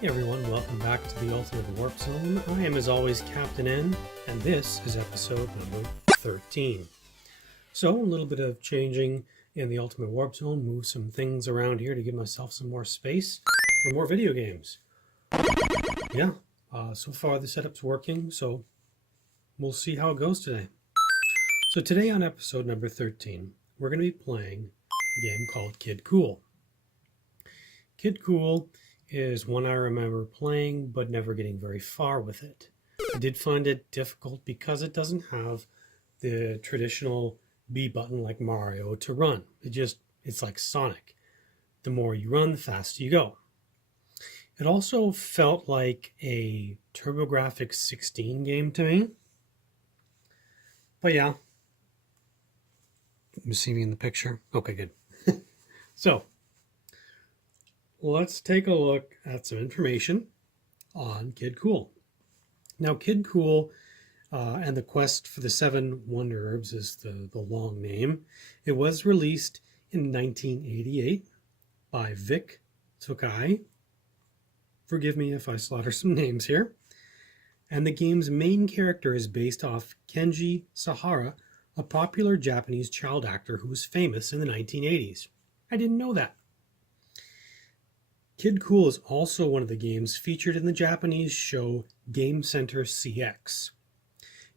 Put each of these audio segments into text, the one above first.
Hey everyone, welcome back to the Ultimate Warp Zone. I am as always Captain N, and this is episode number 13. So, a little bit of changing in the Ultimate Warp Zone, move some things around here to give myself some more space for more video games. Yeah, so far the setup's working, so we'll see how it goes today. So today on episode number 13, we're going to be playing a game called Kid Kool. Kid Kool is one I remember playing but never getting very far with it. I did find it difficult because it doesn't have the traditional B button like Mario to run. It's like Sonic. The more you run, the faster you go. It also felt like a TurboGrafx 16 game to me. But yeah. You see me in the picture? Okay, good. So, let's take a look at some information on Kid Kool. Now, Kid Kool and the Quest for the Seven Wonder Herbs is the long name. It was released in 1988 by Vic Tokai. Forgive me if I slaughter some names here. And the game's main character is based off Kenji Sahara, a popular Japanese child actor who was famous in the 1980s. I didn't know that. Kid Kool is also one of the games featured in the Japanese show Game Center CX.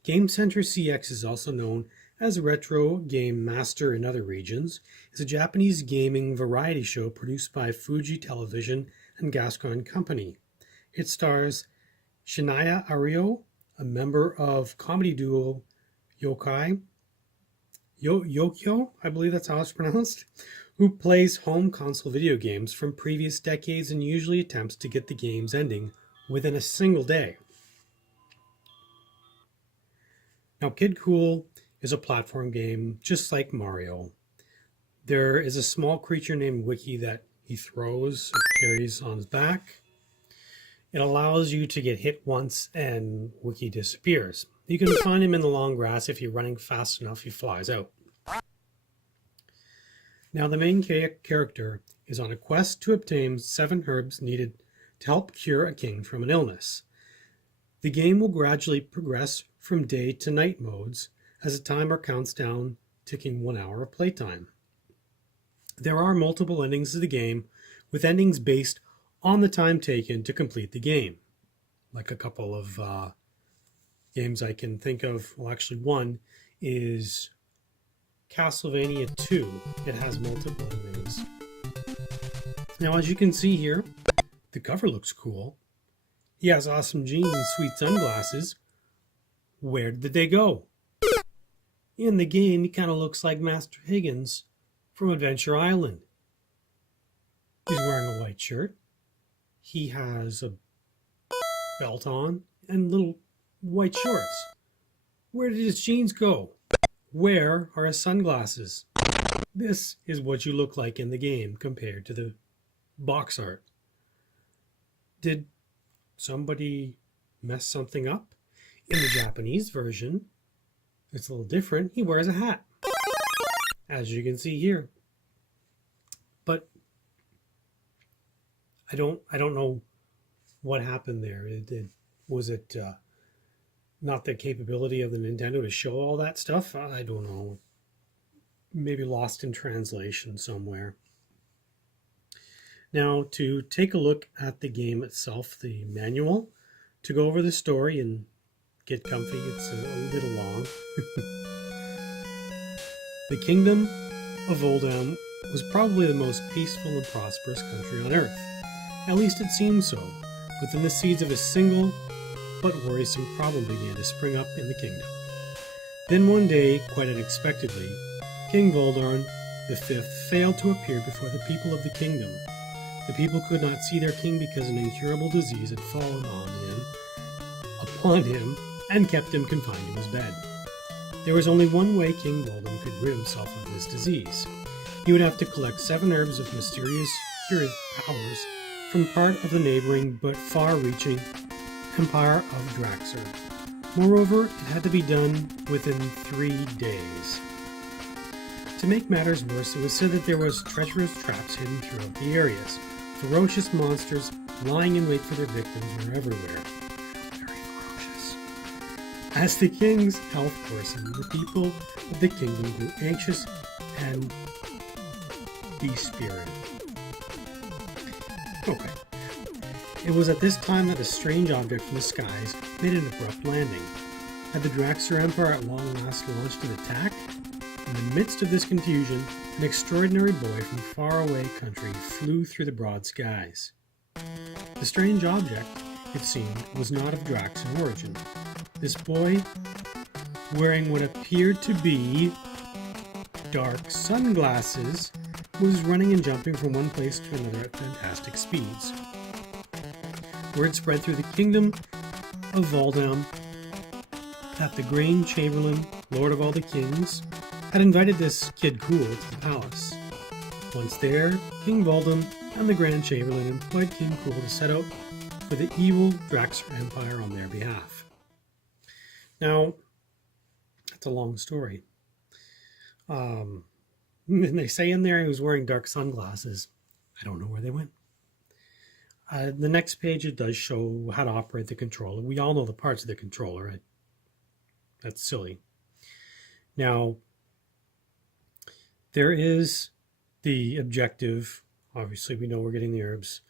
Game Center CX is also known as Retro Game Master in other regions. It's a Japanese gaming variety show produced by Fuji Television and Gascon Company. It stars Shinaya Ario, a member of comedy duo Yokyo, I believe that's how it's pronounced, who plays home console video games from previous decades and usually attempts to get the game's ending within a single day. Now, Kid Kool is a platform game just like Mario. There is a small creature named Wiki that he throws and carries on his back. It allows you to get hit once and Wiki disappears. You can find him in the long grass. If you're running fast enough, he flies out. Now, the main character is on a quest to obtain 7 herbs needed to help cure a king from an illness. The game will gradually progress from day to night modes as the timer counts down, ticking 1 hour of playtime. There are multiple endings to the game, with endings based on the time taken to complete the game. Like a couple of games I can think of, well, actually one is Castlevania 2. It has multiple endings. Now, as you can see here, the cover looks cool. He has awesome jeans and sweet sunglasses. Where did they go? In the game, he kind of looks like Master Higgins from Adventure Island. He's wearing a white shirt. He has a belt on and little white shorts. Where did his jeans go? Where are his sunglasses? This is what you look like in the game compared to the box art. Did somebody mess something up? In the Japanese version, it's a little different. He wears a hat, as you can see here. But I don't know what happened there. Was it not the capability of the Nintendo to show all that stuff? I don't know. Maybe lost in translation somewhere. Now, to take a look at the game itself, the manual, to go over the story and get comfy, it's a little long. The Kingdom of Oldham was probably the most peaceful and prosperous country on Earth. At least it seemed so, but then the seeds of a single but worrisome problem began to spring up in the kingdom. Then one day, quite unexpectedly, King Voldorn V failed to appear before the people of the kingdom. The people could not see their king because an incurable disease had fallen upon him, and kept him confined to his bed. There was only one way King Voldorn could rid himself of this disease. He would have to collect 7 herbs of mysterious curative powers from part of the neighboring but far-reaching Empire of Draxor. Moreover, it had to be done within 3 days. To make matters worse, it was said that there was treacherous traps hidden throughout the areas. ferocious monsters lying in wait for their victims were everywhere. Very ferocious. As the king's health worsened, the people of the kingdom grew anxious and despairing. Okay. It was at this time that a strange object from the skies made an abrupt landing. Had the Draxter Empire at long last launched an attack? In the midst of this confusion, an extraordinary boy from faraway country flew through the broad skies. The strange object, it seemed, was not of Draxan origin. This boy, wearing what appeared to be dark sunglasses, was running and jumping from one place to another at fantastic speeds. Word spread through the kingdom of Valdam that the Grand Chamberlain, Lord of all the Kings, had invited this kid Kool to the palace. Once there, King Valdam and the Grand Chamberlain employed King Kool to set out for the evil Draxter Empire on their behalf. Now, that's a long story. And they say in there he was wearing dark sunglasses. I don't know where they went. The next page, it does show how to operate the controller. We all know the parts of the controller, right? That's silly. Now, there is the objective. Obviously, we know we're getting the herbs.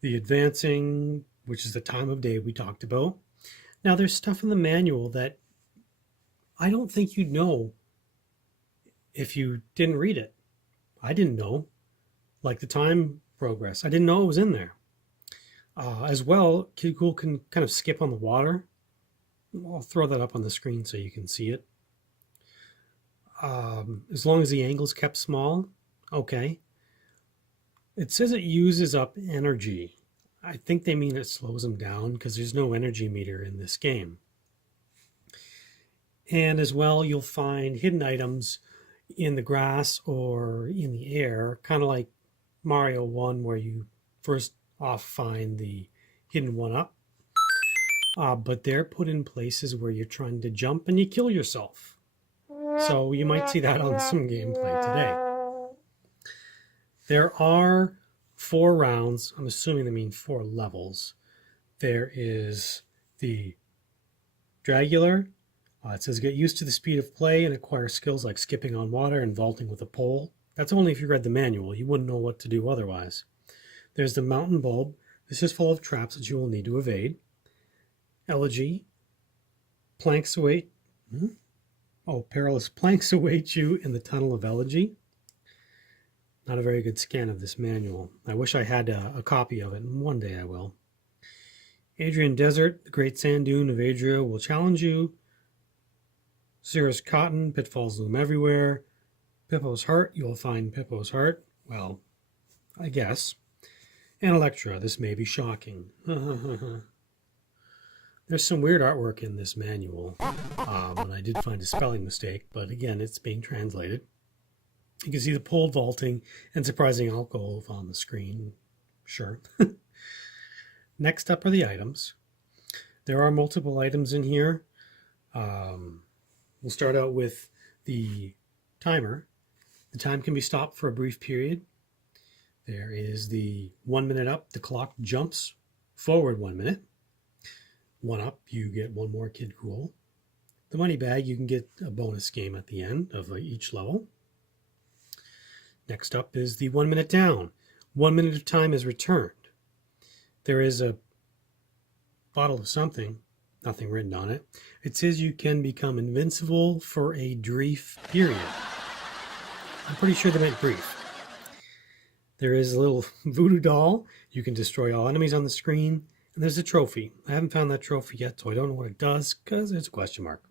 The advancing, which is the time of day we talked about. Now, there's stuff in the manual that I don't think you'd know if you didn't read it. I didn't know. Like the time progress. I didn't know it was in there. As well, Kid Kool can kind of skip on the water. I'll throw that up on the screen so you can see it. As long as the angle's kept small, okay. It says it uses up energy. I think they mean it slows him down because there's no energy meter in this game. And as well, you'll find hidden items in the grass or in the air, kind of like Mario 1 where you first off find the hidden 1-up. But they're put in places where you're trying to jump and you kill yourself. So you might see that on some gameplay today. There are 4 rounds. I'm assuming they mean 4 levels. There is the Dragular. It says get used to the speed of play and acquire skills like skipping on water and vaulting with a pole. That's only if you read the manual. You wouldn't know what to do otherwise. There's the Mountain Bulb. This is full of traps that you will need to evade. Elegy. Planks await. Perilous planks await you in the Tunnel of Elegy. Not a very good scan of this manual. I wish I had a copy of it, and one day I will. Adrian Desert. The Great Sand Dune of Adria will challenge you. Cirrus Cotton. Pitfalls loom everywhere. Pippo's Heart. You will find Pippo's Heart. Well, I guess. And Electra, this may be shocking. There's some weird artwork in this manual, and I did find a spelling mistake, but again, it's being translated. You can see the pole vaulting and surprising alcove on the screen. Sure. Next up are the items. There are multiple items in here. We'll start out with the timer. The time can be stopped for a brief period. There is the 1 minute up. The clock jumps forward 1 minute. 1 up, you get 1 more Kid Kool. The money bag, you can get a bonus game at the end of each level. Next up is the 1 minute down. 1 minute of time is returned. There is a bottle of something, nothing written on it. It says you can become invincible for a brief period. I'm pretty sure they meant brief. There is a little voodoo doll. You can destroy all enemies on the screen. And there's a trophy. I haven't found that trophy yet, so I don't know what it does because there's a question mark.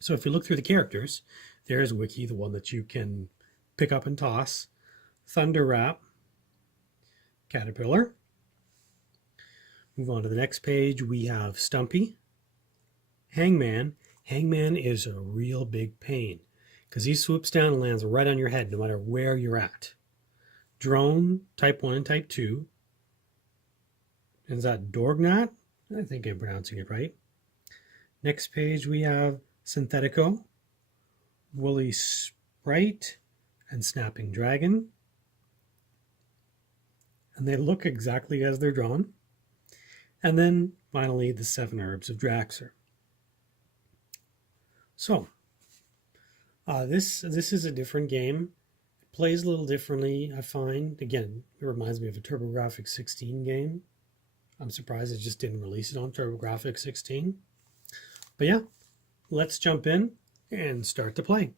So if you look through the characters, there's Wiki, the one that you can pick up and toss. Thunder Rat. Caterpillar. Move on to the next page. We have Stumpy. Hangman. Hangman is a real big pain because he swoops down and lands right on your head no matter where you're at. Drone, Type 1 and Type 2. Is that Dorgnat? I think I'm pronouncing it right. Next page we have Synthetico, Woolly Sprite, and Snapping Dragon. and they look exactly as they're drawn. And then finally, the 7 herbs of Draxer. So, this is a different game. It plays a little differently, I find. Again, it reminds me of a TurboGrafx 16 game. I'm surprised it just didn't release it on TurboGrafx 16. But yeah, let's jump in and start to play.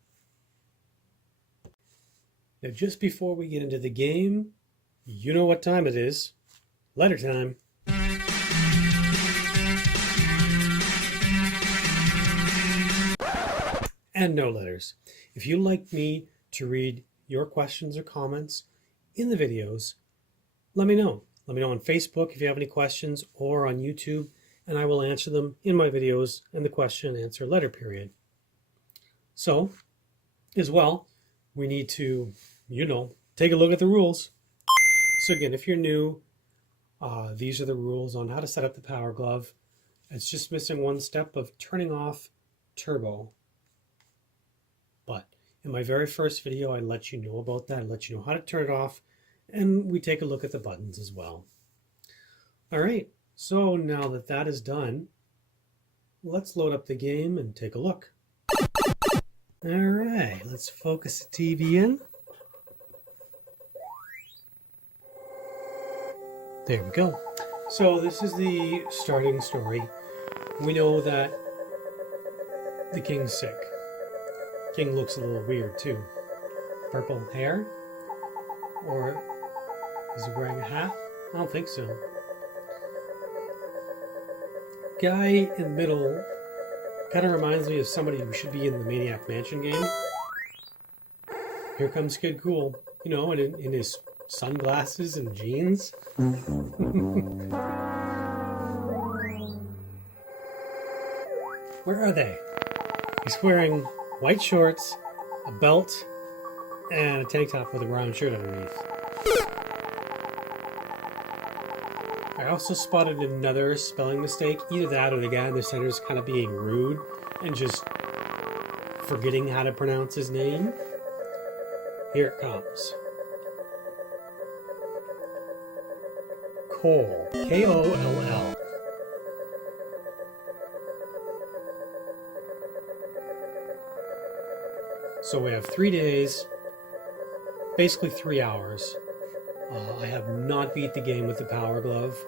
Now, just before we get into the game, you know what time it is. Letter time. And no letters. If you'd like me to read your questions or comments in the videos, let me know. Let me know on Facebook if you have any questions, or on YouTube, and I will answer them in my videos in the question and answer letter period. So, as well, we need to, take a look at the rules. So again, if you're new, these are the rules on how to set up the Power Glove. It's just missing one step of turning off turbo. But in my very first video, I let you know about that. I let you know how to turn it off, and we take a look at the buttons as well. All right, so now that that is done, let's load up the game and take a look. All right, let's focus the TV in. There we go. So this is the starting story. We know that the king's sick. King looks a little weird too. Purple hair? Or is he wearing a hat? I don't think so. Guy in the middle kind of reminds me of somebody who should be in the Maniac Mansion game. Here comes Kid Kool, in his sunglasses and jeans. Where are they? He's wearing white shorts, a belt, and a tank top with a brown shirt underneath. I also spotted another spelling mistake. Either that or the guy in the center is kind of being rude and just forgetting how to pronounce his name. Here it comes. Kool. K-O-L-L. So we have 3 days, basically 3 hours. I have not beat the game with the Power Glove.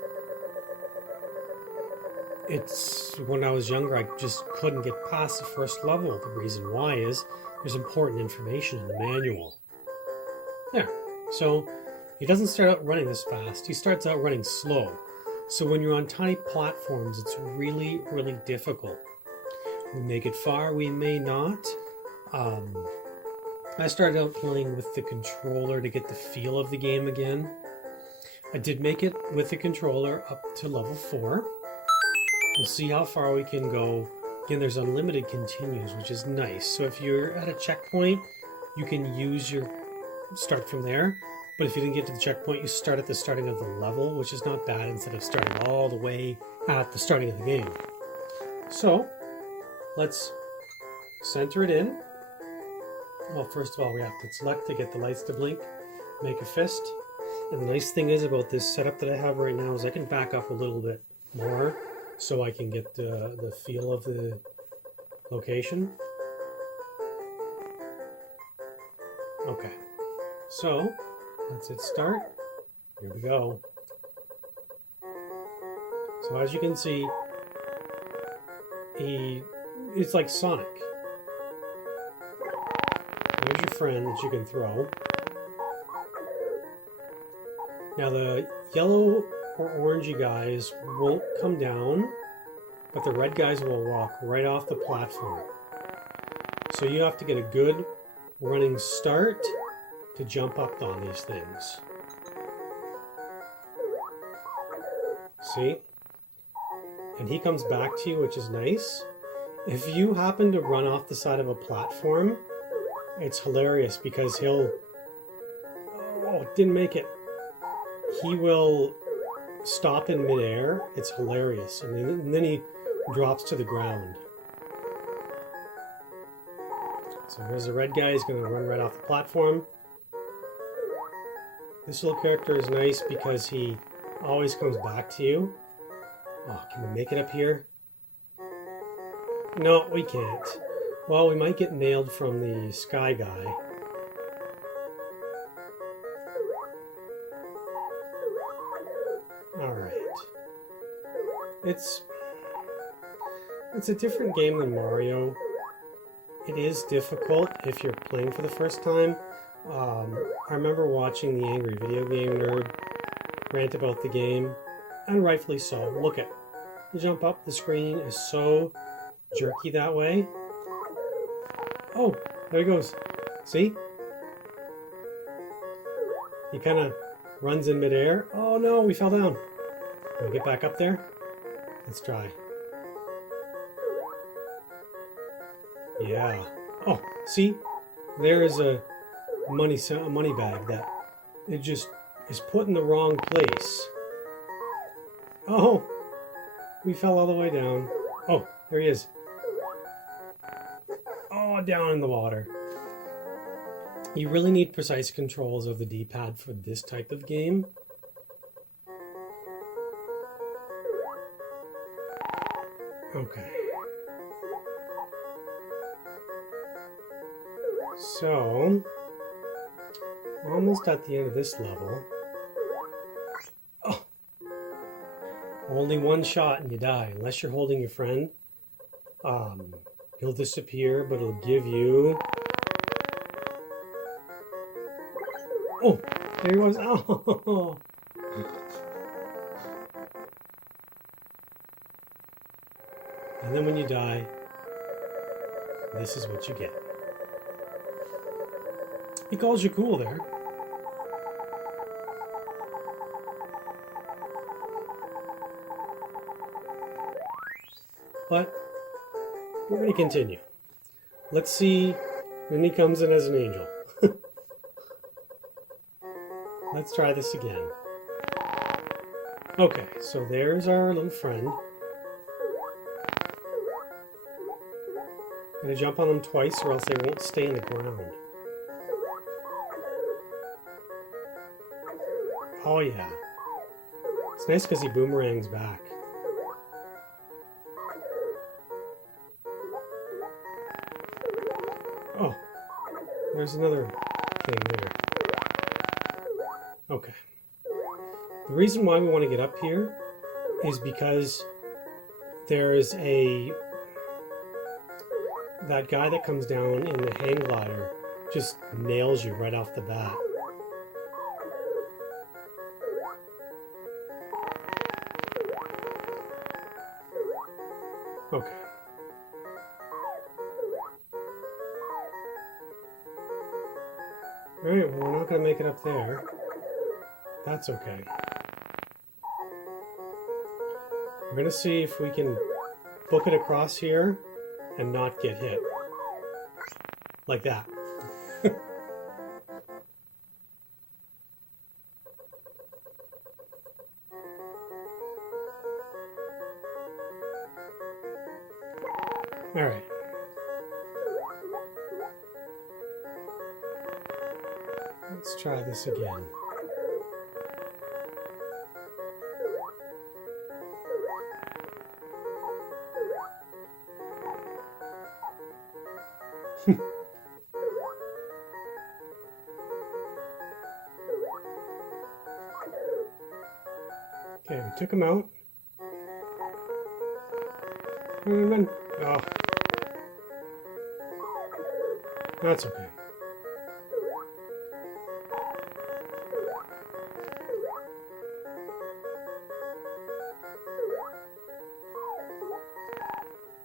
When I was younger, I just couldn't get past the first level. The reason why is there's important information in the manual. There. So he doesn't start out running this fast. He starts out running slow. So when you're on tiny platforms, it's really, really difficult. We may get far, we may not. I started out playing with the controller to get the feel of the game again. I did make it with the controller up to level 4. We'll see how far we can go. Again, there's unlimited continues, which is nice. So if you're at a checkpoint, you can start from there. But if you didn't get to the checkpoint, you start at the starting of the level, which is not bad, instead of starting all the way at the starting of the game. So let's center it in. Well, first of all, we have to select to get the lights to blink, make a fist. And the nice thing is about this setup that I have right now is I can back up a little bit more so I can get the feel of the location. Okay, so let's hit start. Here we go. So as you can see, it's like Sonic. There's your friend that you can throw. Now the yellow or orangey guys won't come down, but the red guys will walk right off the platform. So you have to get a good running start to jump up on these things. See? And he comes back to you, which is nice. If you happen to run off the side of a platform, it's hilarious because didn't make it. He will stop in midair. It's hilarious. And then he drops to the ground. So here's the red guy. He's going to run right off the platform. This little character is nice because he always comes back to you. Oh, can we make it up here? No, we can't. Well, we might get nailed from the sky guy. Alright. It's a different game than Mario. It is difficult if you're playing for the first time. I remember watching the Angry Video Game Nerd rant about the game, and rightfully so. Look at the jump up the screen is so jerky that way. Oh, there he goes. See? He kind of runs in midair. Oh no, we fell down. Can we get back up there? Let's try. Yeah. Oh, see? There is a money bag that it just is put in the wrong place. Oh, we fell all the way down. Oh, there he is. Oh, down in the water. You really need precise controls of the D-pad for this type of game. Okay. So, almost at the end of this level. Oh! Only one shot and you die. Unless you're holding your friend. He'll disappear, but it'll give you... Oh! There he was. Oh! And then when you die, this is what you get. He calls you Kool there. But we're going to continue. Let's see when he comes in as an angel. Let's try this again. Okay, so there's our little friend. I'm going to jump on them twice or else they won't stay in the ground. Oh yeah. It's nice because he boomerangs back. Oh, there's another thing there. Okay. The reason why we want to get up here is because there's that guy that comes down in the hang glider just nails you right off the bat. Okay. Alright, well, we're not going to make it up there. That's okay. We're going to see if we can book it across here and not get hit. Like that. Alright. Let's try this again. Okay, we took him out. Run. Oh. That's okay.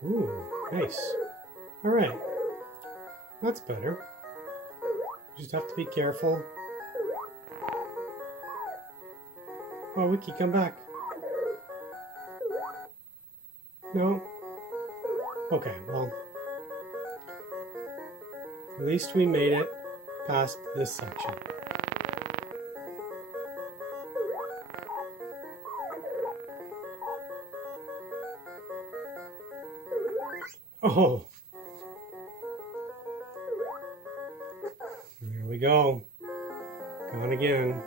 Ooh, nice. Alright. That's better. Just have to be careful. Oh, Wiki, come back. No. Okay, well. At least we made it past this section. Oh. There we go. Gone again.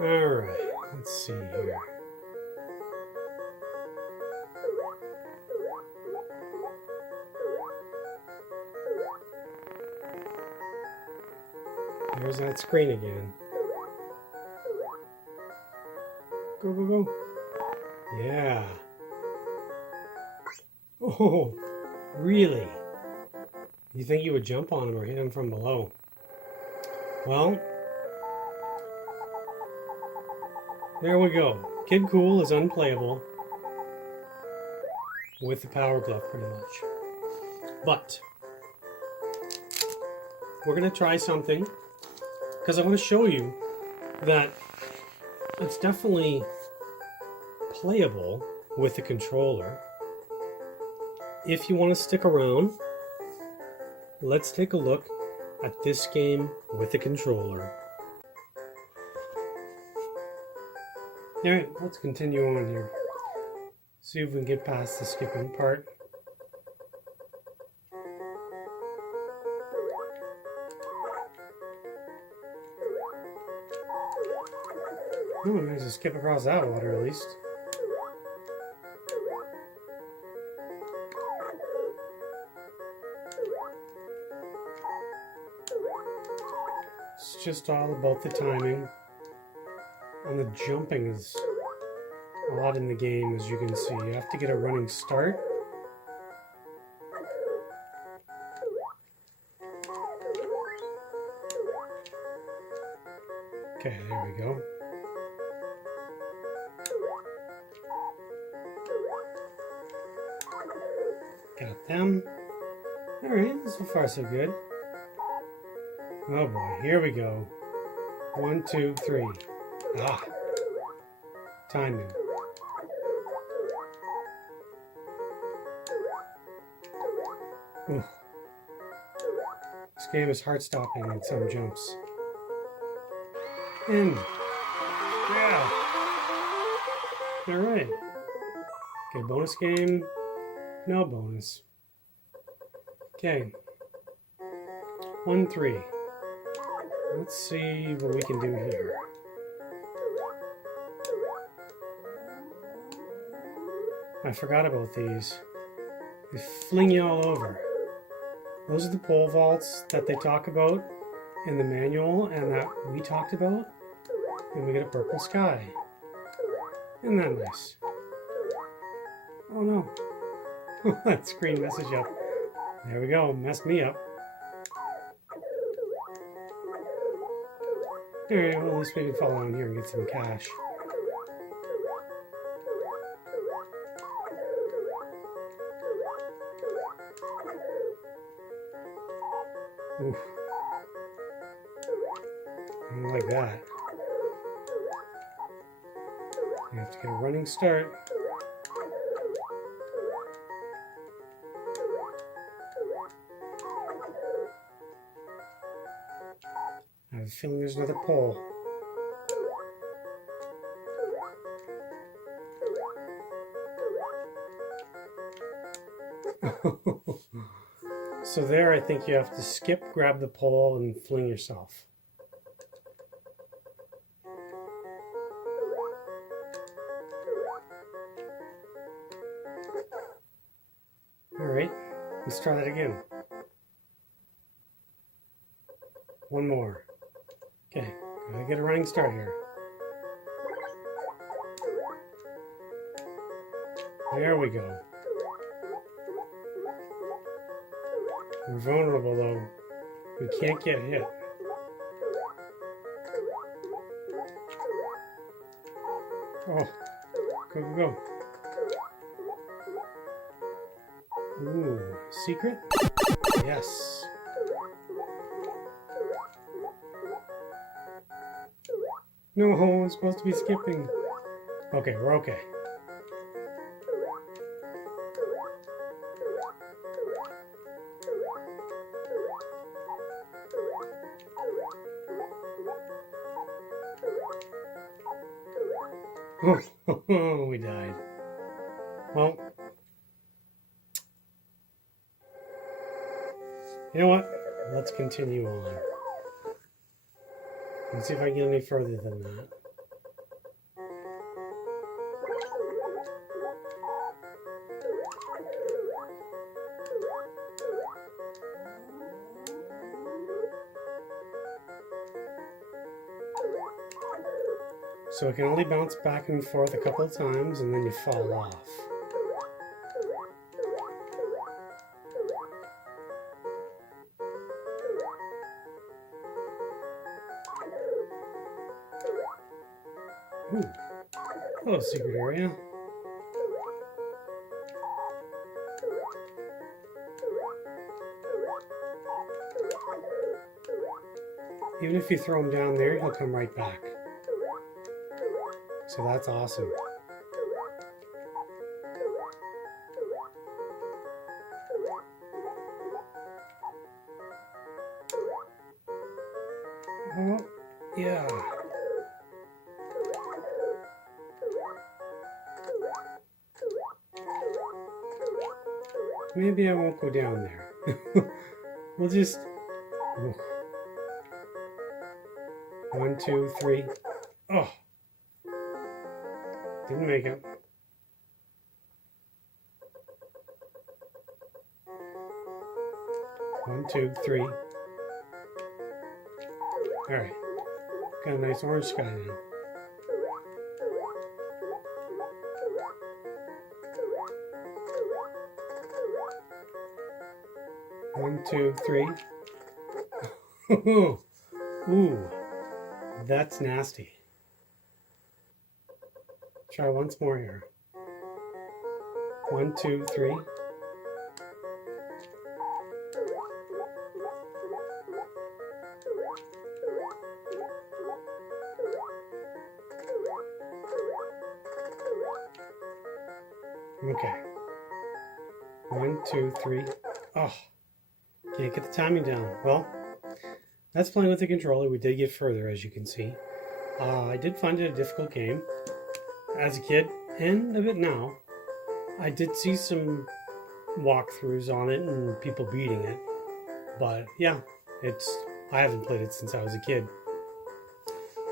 Alright, let's see here. There's that screen again. Go, go, go. Yeah. Oh, really? You think you would jump on him or hit him from below? Well, there we go. Kid Kool is unplayable with the power glove pretty much. But we're going to try something because I want to show you that it's definitely playable with the controller. If you want to stick around, let's take a look at this game with the controller. Alright, let's continue on here. See if we can get past the skipping part. Oh, nice to skip across that water at least. It's just all about the timing. And the jumping is a lot in the game, as you can see. You have to get a running start. Okay, there we go. Got them. Alright, so far so good. Oh boy, here we go. 1, 2, 3. Ah. Timing. Ooh. This game is heart-stopping in some jumps. In. Yeah. Alright. Okay, bonus game. No bonus. Okay. 1, 3. Let's see what we can do here. I forgot about these. They fling you all over. Those are the pole vaults that they talk about in the manual and that we talked about. And we get a purple sky. Isn't that nice? Oh no. That screen messes you up. There we go. Messed me up. Alright, well, at least we can fall down here and get some cash. Oof. I don't like that. You have to get a running start. I have a feeling there's another pole. So there, I think you have to skip, grab the pole, and fling yourself. Alright, let's try that again. One more. Okay, gotta get a running start here. There we go. We're vulnerable though. We can't get hit. Oh, go, go, go. Ooh, secret? Yes. No, I'm supposed to be skipping. Okay, we're okay. Oh, we died. Well, you know what? Let's continue on. Let's see if I can get any further than that. So it can only bounce back and forth a couple of times and then you fall off. Ooh. Hello, secret area. Even if you throw him down there, he'll come right back. So that's awesome. Oh, yeah. Maybe I won't go down there. We'll just... Oh. 1, 2, 3. Oh! Didn't make it. One, 2, 3. Alright. Got a nice orange sky now. One, 2, 3. Ooh, that's nasty. Try once more here. 1, 2, 3. Okay. 1, 2, 3. Oh, can't get the timing down. Well, that's playing with the controller. We did get further, as you can see. I did find it a difficult game as a kid, and a bit now. I did see some walkthroughs on it and people beating it, but yeah, I haven't played it since I was a kid.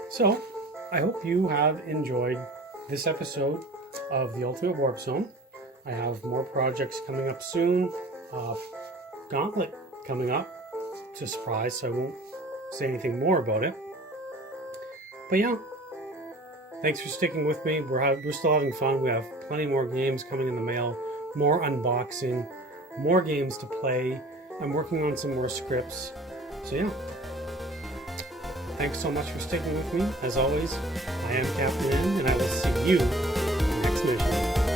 So, I hope you have enjoyed this episode of the Ultimate Warp Zone. I have more projects coming up soon. Gauntlet coming up. It's a surprise, so I won't say anything more about it. But yeah, thanks for sticking with me. We're still having fun. We have plenty more games coming in the mail, more unboxing, more games to play. I'm working on some more scripts. So yeah, thanks so much for sticking with me. As always, I am Captain N, and I will see you next mission.